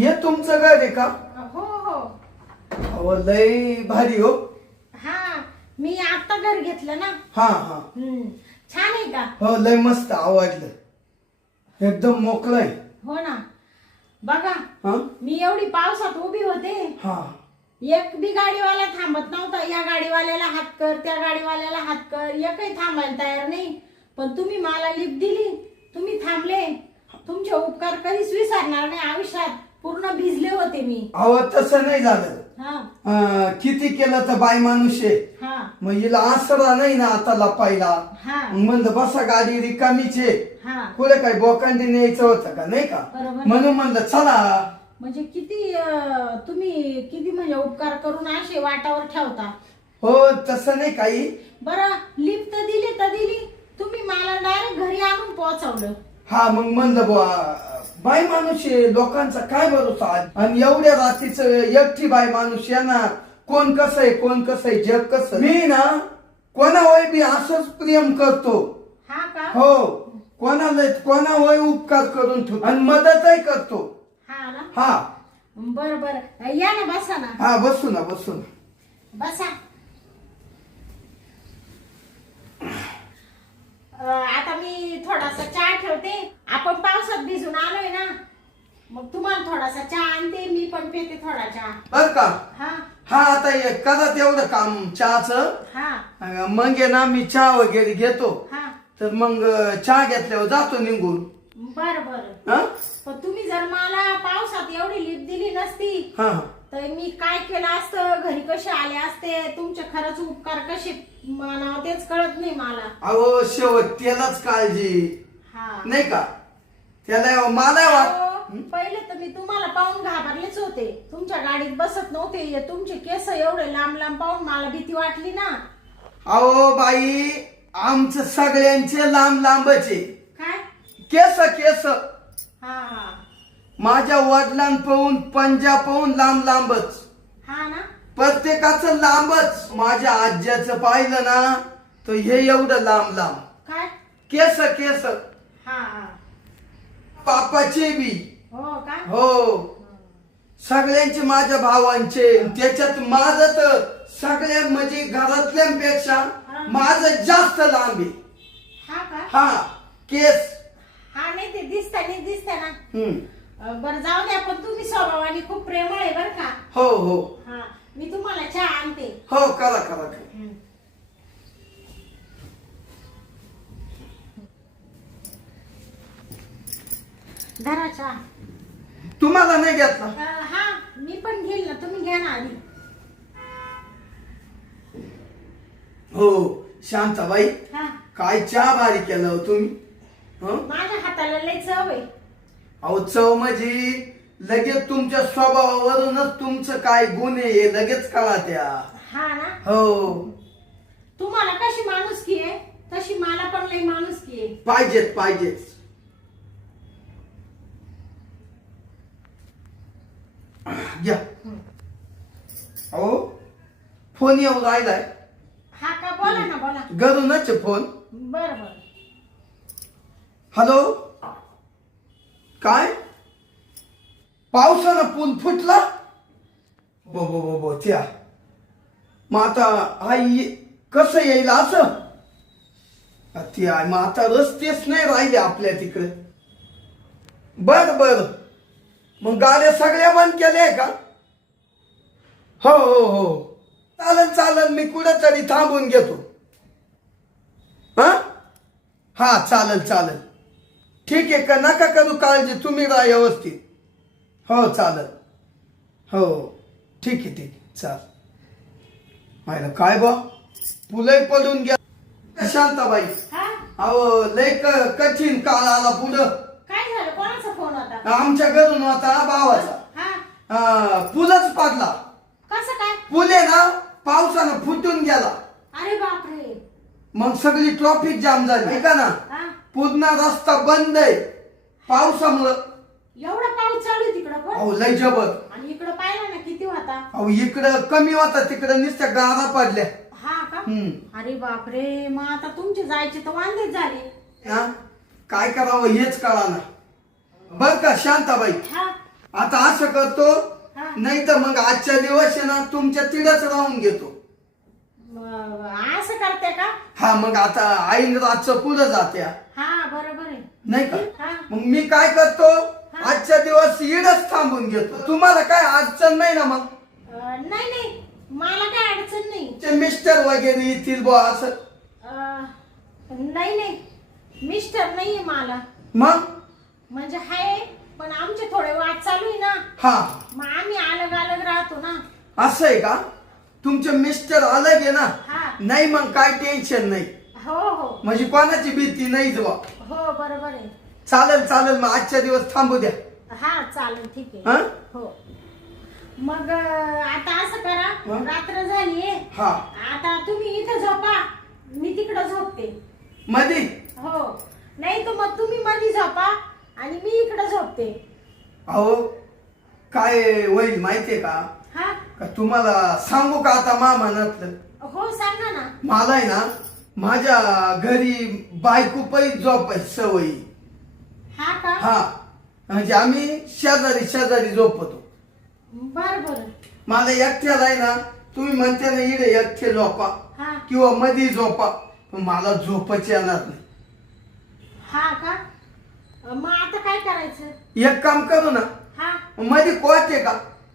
हे तुमचं घर आहे का? हो हो. अहो लय भारी हो. हा मी आता घर घेतलं ना. हा हा. छान आहे का? हो लय मस्त आवडलं. एकदम मोकळं आहे. हो ना. बघा हा मी एवढी पावसात उभी होते. हा. एक बी गाडीवाला थांबत नव्हता. या गाडीवाल्याला हात कर, त्या गाडीवाल्याला हात कर, एकही थांबायला तयार नाही. पण तुम्ही मला लिफ्ट दिली, तुम्ही थांबले. तुमचे उपकार कधीच विसरणार नाही आयुष्यात. पूर्ण भिजले होते मी. अहो तसं नाही झालं. हा किती केलं तर बाई माणूस आहे. हा मग हिला आसरा नाही ना आता लपायला. हा म्हणलं बसा गाडी रिकामीच आहे. हा. पुढे काही बोकांडी न्यायचं होतं का नाही का? बरोबर. म्हणून म्हणलं चला. म्हणजे किती तुम्ही किती म्हणजे उपकार करून असे वाटावर ठेवता. हो तसं नाही काही. बरं लिफ्ट दिली तर दिली, तुम्ही मला डायरेक्ट घरी आणून पोहोचवलं. हा मग म्हणलं बुवा बाई माणूस आहे, लोकांचा काय भरोसा. आणि एवढ्या रात्रीच एकटी बाई माणूस येणार. कोण कसं आहे कोण कसं आहे जग कसं. मी ना कोणावर बी असंच प्रेम करतो. हा का? हो कोणावर उपकार करून ठेवतो आणि मदतही करतो. हा ना. हा बर बर या ना, बसा ना. हा बसू ना बसू ना. बसा. आता मी थोडासा चहा ठेवते. आपण पावसात भिजून आलोय ना, मग तुम्हाला थोडासा चहा आणते. मी पण पिते थोडा चहा. बर का? हा हा आता करा तेवढं काम चहाचं. हा मग आहे ना मी चहा वगैरे घेतो. हा. तर मग चहा घेतल्यावर जातो निघून. बर बर. हा पण तुम्ही जर मला पावसात एवढी लिफ्ट दिली नसती हा तर मी काय केलं असतं, घरी कसे आले असते, तुमचे खरंच उपकार कसे मानावं तेच कळत नाही मला. अहो शेवट त्यालाच काळजी हा नाही का? त्याला मला अहो, पहिले तर मी तुम्हाला पाहून घाबरलेच होते. तुमच्या गाडीत बसत नव्हते. तुमचे केस एवढे लांब लांब पाहून मला भीती वाटली ना. अहो बाई आमचं सगळ्यांचे लांब लांबच आहे. काय? केस हा हा माझ्या वडिलां पाहून पंजा पाहून लांब लांबच. हा ना. प्रत्येकाचं लांबच. माझ्या आज्याचं पाहिलं ना तर हे एवढं लांब लांब काय? केस हा हा. पापाचे बी. हो का? हो सगळ्यांचे माझ्या भावांचे. त्याच्यात माझं तर सगळ्या म्हणजे घरातल्यांपेक्षा माझं जास्त लांब आहे. हा का? हा केस. हा नाही ते दिसत ना. बरं जाऊ द्या. पण तुम्ही स्वभावाने खूप प्रेमळ आहे बर का. हो हो हा मी तुम्हाला चहा आणते. हो करा. धरा चहा. तुम्हाला नाही घेतला? हा मी पण घेईल ना, तुम्ही घ्या ना आधी. हो शांताबाई हा काय चहा भारी केलं हो तुम्ही. हं? माझ्या हाताला लय चव आहे. अहो चव म्हणजे लगेच तुमच्या स्वभावावरूनच तुमचं काय गुण आहे हे लगेच कळा त्या. हा ना. हो तुम्हाला कशी माणुसकी आहे तशी मला पण लय माणुसकी आहे. पाहिजेच. घ्या. अहो फोन येऊ राहिलाय. हा का? बोला ना बोला. घरूनच आहे फोन. बर बर. हॅलो काय? पावसानं पूल फुटला? बो त्या मग आता आई कसं येईल असं? ती आहे मग आता रस्तेच नाही राहिले आपल्या तिकडे. बर मग गाड्या सगळ्या बंद केल्या का? हो चालेल मी कुठेतरी थांबून घेतो. हा चालेल ठीक आहे. का नका करू काळजी, तुम्ही राहा व्यवस्थित. हो चालेल. हो ठीक आहे चाल. माहिला काय बा पुलही पडून घ्या. शांताबाई हा अहो लय कठीण काळ आला पुढं. काय झालं? कोणाचा फोन होता? आमच्या घरून होता भावाचा. हा पुलच पडला. कसं काय? पूल आहे ना पावसानं फुटून गेला. अरे बापरे. मग सगळी ट्रॉफिक जाम झाली ऐका ना. हा पूर्ण रस्ता बंद आहे पावसामुळं. एवढा पाऊस चालू आहे तिकडं पण? अहो लय जबर. आणि इकडं पाहिलं ना किती होता. अहो इकडं कमी होता तिकडं नुसत्या गारा पडल्या. हा का? अरे बापरे. मग आता तुमचे जायचे तर वांदेच झाले. काय करावं हेच कळा ना. बर का शांताबाई हा आता असं करतो हा. नाही तर मग आजच्या दिवस आहे ना तुमच्या तिडच राहून घेतो. असं करते का? हा मग आता आई रातचं पुढं जात्या हा बरोबर आहे. नाही का? हा. मग मी काय करतो आजच्या दिवस इडच थांबून घेतो. तुम्हाला काय अडचण नाही ना मग? नाही नाही मला काय अडचण नाही. ते मिस्टर वगैरे येतील बुवा असं. नाही नाही मिस्टर नाहीये मला. मग म्हणजे हाय पण आमचे थोडे वाद चालू आहे ना. हा मग आम्ही अलग अलग राहतो ना. असं आहे का? तुमचे मिस्टर अलग आहे ना? हा. नाही मग काय टेन्शन नाही. हो हो म्हणजे कोणाची भीती नाही बुवा. हो बरोबर आहे. चालेल चालेल मग आजच्या दिवस थांबू द्या. हा चालेल ठीक आहे. हा हो मग आता असं करा हा? रात्र झालीये. हा आता तुम्ही इथं झोपा मी तिकडं झोपते. मधी हो नाही तर मग तुम्ही मध्ये झोपा आणि मी इकडं झोपते. अहो काय होईल माहितीये का? हा का तुम्हाला सांगू का आता मा मनातलं? हो सांगा ना. मला आहे ना माझ्या घरी बायको पै झोपायची सवयी. हा का? हा म्हणजे आम्ही शेजारी शेजारी झोपतो. बर बर. मला एकट्याला आहे ना तुम्ही म्हणते ना इडे एकटे झोपा हा किंवा मधी झोपा पण मला झोपच येणार नाही. हा का? मग आता काय करायचं? एक काम करू ना हा मध्ये कोट आहे का?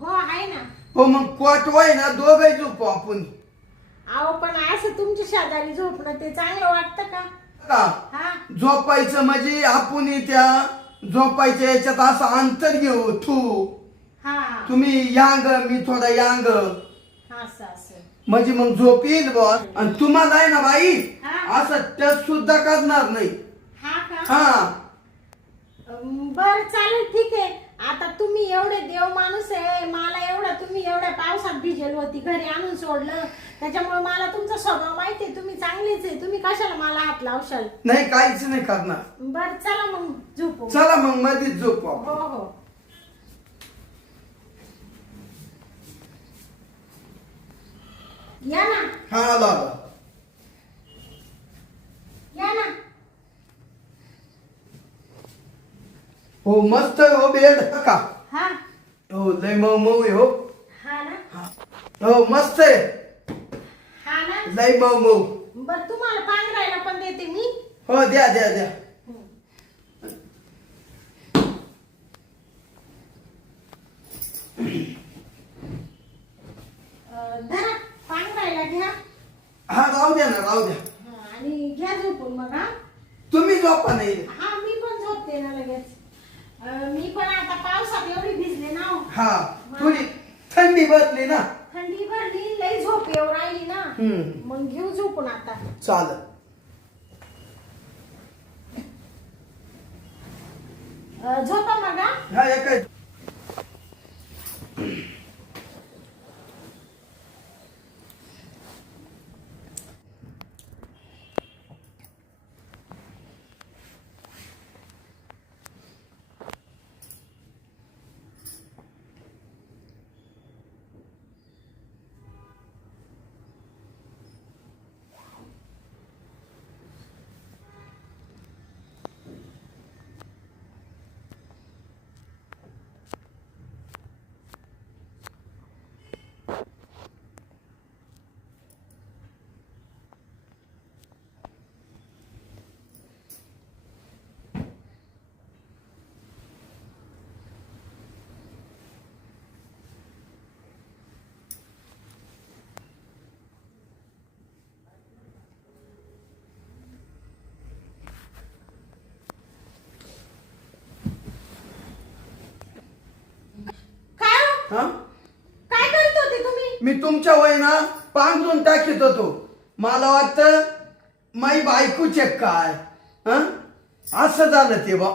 हो आहे ना. हो मग कोट वाय ना दोघही झोपू आपण. अहो पण असं तुमच्या शेजारी झोपणं ते चांगलं वाटतं का? का हा झोपायचं म्हणजे आपण त्या झोपायच्या याच्यात असं अंतर घेऊ तू हा तुम्ही यांग मी थोडा यांग असं असं. म्हणजे मग झोप येईल बॉस. आणि तुम्हाला आहे ना बाई हा. असं टच सुद्धा करणार नाही. हा का? हा बर चालेल ठीक आहे. आता तुम्ही एवढे देव माणूस आहे मला एवढं तुम्ही एवढ्या पावसात भिजेल होती घरी आणून सोडलं त्याच्यामुळे मला तुमचा स्वभाव माहिती आहे. तुम्ही चांगलेच आहे. तुम्ही कशाला मला हात लावशाल? नाही काहीच नाही करणार. बर चला मग झोपू. चला मग मध्येच झोपू आपण. हो हो या ना हा आला आला. या ना. हो मस्त आहे हो बेड का? हा हो लय मऊ मऊ आहे हो. हा ना. हो मस्त आहे हा ना. लय मऊ मऊ. बर तुम्हाला पांघरायला पण देते मी. हो द्या द्या द्या. धरा पांघरायला घ्या. हा राहू द्या ना राहू द्या. आणि घ्या झोपून मग. हा तुम्ही झोपा नाही. हा मी पण झोपते ना लगेच. मी पण आता पावसात एवढी भिजले ना हो. हा थोडी थंडी बसली ना. थंडी भरली लई झोप येऊ राहिली ना. हम्म मग घेऊ झोपून आता. चालेल. झोपा मग. हा? हा एक काय हो? हा काय करत होते तुम्ही? मी तुमच्या वयना पांघरून टाकीत होतो. मला वाटतं माई बायको चेक काय हा असं झालं ते बा.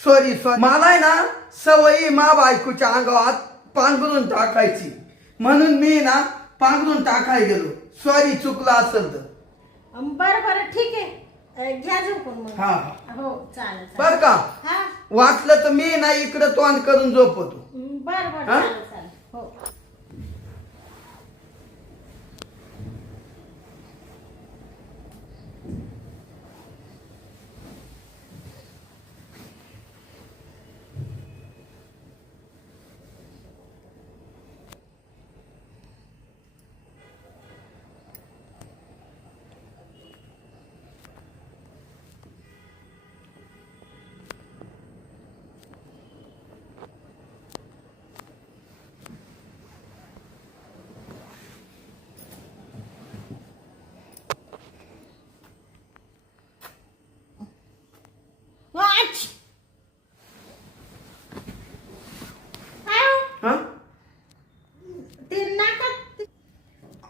सॉरी सॉरी मला आहे ना सवयी मा बायकोच्या अंगावात पांघरून टाकायची म्हणून मी ना पांघरून टाकाय गेलो. सॉरी चुकलं असेल तर. बर बर ठीक आहे. घ्या झोपून मग. हा हो चालेल बर चालेल. का हा वाटलं तर मी ना इकडं तोंड करून झोपतो. बर बर हा? चालेल चालेल. हो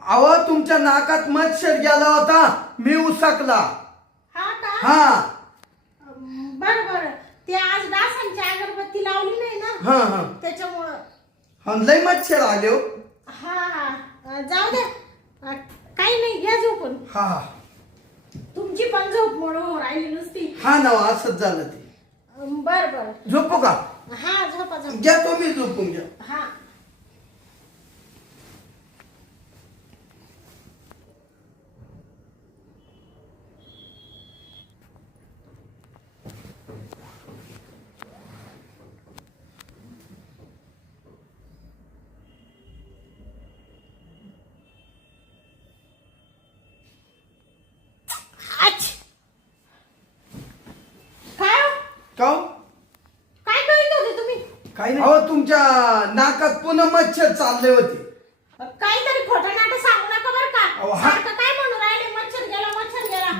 अहो तुमच्या नाकात मच्छर गेला होता, मी उसकला. हा का? हा बर बर. ते आज डासांची अगरबत्ती लावली नाही ना, हा हा त्याच्यामुळं. हा, लय मच्छर आले हो. हा हा, जाऊ दे. काही नाही, घ्या झोपून. हा हा तुमची पण झोप म्हणून राहिली नुसती. हा ना, असंच झालं ते. बर बर. झोपू का? हा झोपा झोपा. घ्या तुम्ही झोपून घ्या. हा. आच. काय हो? का हो? काय करीत होते तुम्ही? काही नाही. अहो तुमच्या नाकात पुन्हा मच्छर चालले होते. काहीतरी खोटं नाटक सांगू नका बरं का. अहो, हा. सारखं काय म्हणून राहिले, मच्छर गेला मच्छर गेला.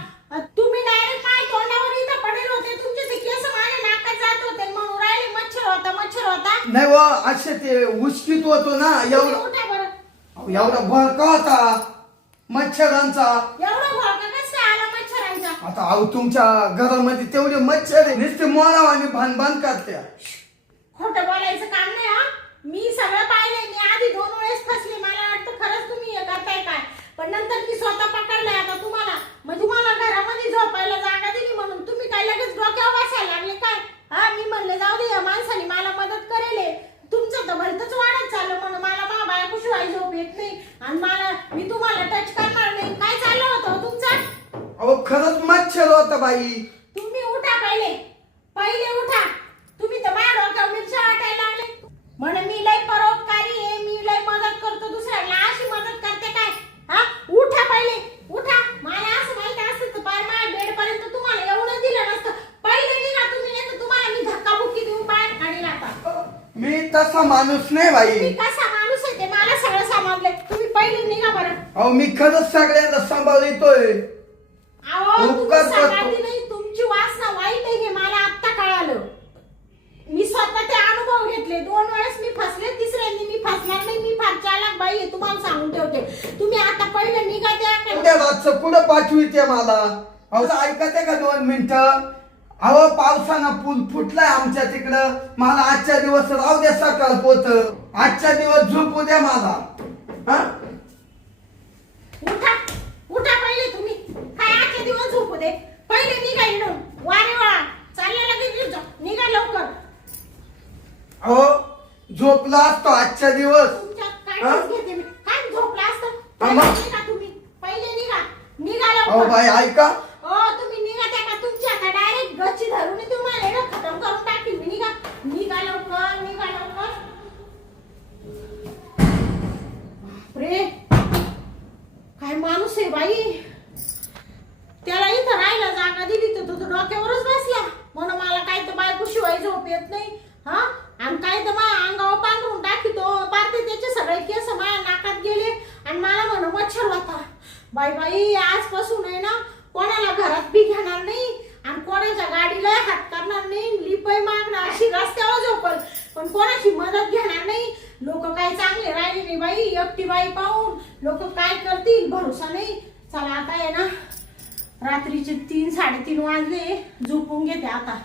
तुम्ही डायरेक्ट माझ्या तोंडावर इथं पडेल होते, तुमचे ते केस माझ्या नाकात जात होते, म्हणून राहिले मच्छर होता मच्छर होता. नाही व असे ते उचकीत होतो ना तुम्ही एवढं. उठा बरं. अहो, एवढा भरका होता मच्छरांचा. एवढं भडका कसं आला मच्छरांचा? आता अहो तुमच्या घरामध्ये तेवढे मच्छर आहे, नुसते मोराव आणि भानभान करत्या. खोटं बोलायचं काम नाही हा. मी सगळं पाहिलंय. मी आधी 2 वेळेस फसले. मला वाटतं खरंच तुम्ही हे करताय काय, पण नंतर मी स्वतः पकडलंय आता तुम्हाला. मग तुम्हाला घरामध्ये झोपायला जागा दिली म्हणून तुम्ही काय लगेच डोक्यावर बसायला लागले काय? हा, मी म्हणले जाऊ दे, या माणसाने मला मदत करेल. तुमचं तर भलतच वाढत चाललं म्हणून मला मा बायकोशिवाय झोप येत नाही आणि मी तुम्हाला टच करणार नाही. काय चाललं होतं तुमचं? अहो खरंच मच्छर होता बाई. तुम्ही उठा पहिले. पहिले उठा. तुम्ही तर माझ्या डोक्यावर मिरच्या वाटायला लागले. म्हणे मी लय परोपकारी आहे, मी लय मदत करतो दुसऱ्याला. अशी मदत करते काय? हा, उठा पहिले उठा. मला असं माहिती असतं तर बाहेर माझ्या बेड पर्यंत तुम्हाला एवढं दिलं नसतं. पहिले निघा तुम्ही, नाही तर तुम्हाला मी धक्काबुक्की देऊन बाहेर काढील आता. मी तसा माणूस नाही मी बाई. कसा माणूस आहे ते मला सगळं समजलंय. तुम्ही पहिले निघा बरं. अहो मी खरंच सगळ्यांना सांभाळतोय. अहो तुम्ही उपकार करतो. सांगायची नाही, तुमची वासना वाईट आहे हे मला आत्ता कळालं. मी स्वतः ते अनुभव घेतले. 2 वेळेस मी फसले, तिसऱ्यांदी मी फसणार नाही. मी फार चालाक बाई आहे, तुम्हाला सांगून ठेवते. तुम्ही आता पहिले निघा त्या. उद्या रातचं पुढं पाठविते मला. अहो ऐकते का 2 मिनिटं? अहो पावसानं पूल फुटलाय आमच्या तिकडं. मला आजच्या दिवस राहू द्या, सकाळ पोत. आजच्या दिवस झोपू द्या मला. हा उठा उठा पहिले तुम्ही. काय आजचे दिवस झोपू दे. पहिले निघा इकडून. वारे वा चालला लगेच निघा लवकर. अहो झोपला असतो आजच्या दिवस. तुमच्यात हा? काय घेते मी. काय झोपला असतं? हा, मग? पहिले निघा तुम्ही. पहिले निघा. निघा अहो लवकर. बाई ऐका. हो तुम्ही निघा. त्या का तुमची आता डायरेक्ट गच्ची धरून तुम्हाला एवढं खतम करून टाकील मी. निघा निघा लवकर. निघा लवकर. रे काय माणूस आहे बाई. त्याला इथं राहायला जागा दिली तर तो डोक्यावरच बसला. म्हणून मला काय तर बायकोशिवाय झोप येत नाही. हा, आणि काय तर माझ्या अंगावर पांघरून टाकीतो. पारते त्याचे सगळे केस माझ्या नाकात गेले आणि मला म्हणून मच्छर होता. बाई बाई आजपासून आहे ना कोणाला घरात बी घेणार नाही आणि कोणाच्या गाडीला हात करणार नाही. लिपय मागणार अशी रस्त्यावर झोपल, पण कोणाची मदत घेणार नाही. लोक काय चांगले राहिले नाही बाई. एकटी बाई पाहून लोक काय करतील भरोसा नाही. चला आता आहे ना, रात्रीचे 3 साडेतीन वाजले. झोपून घेते आता.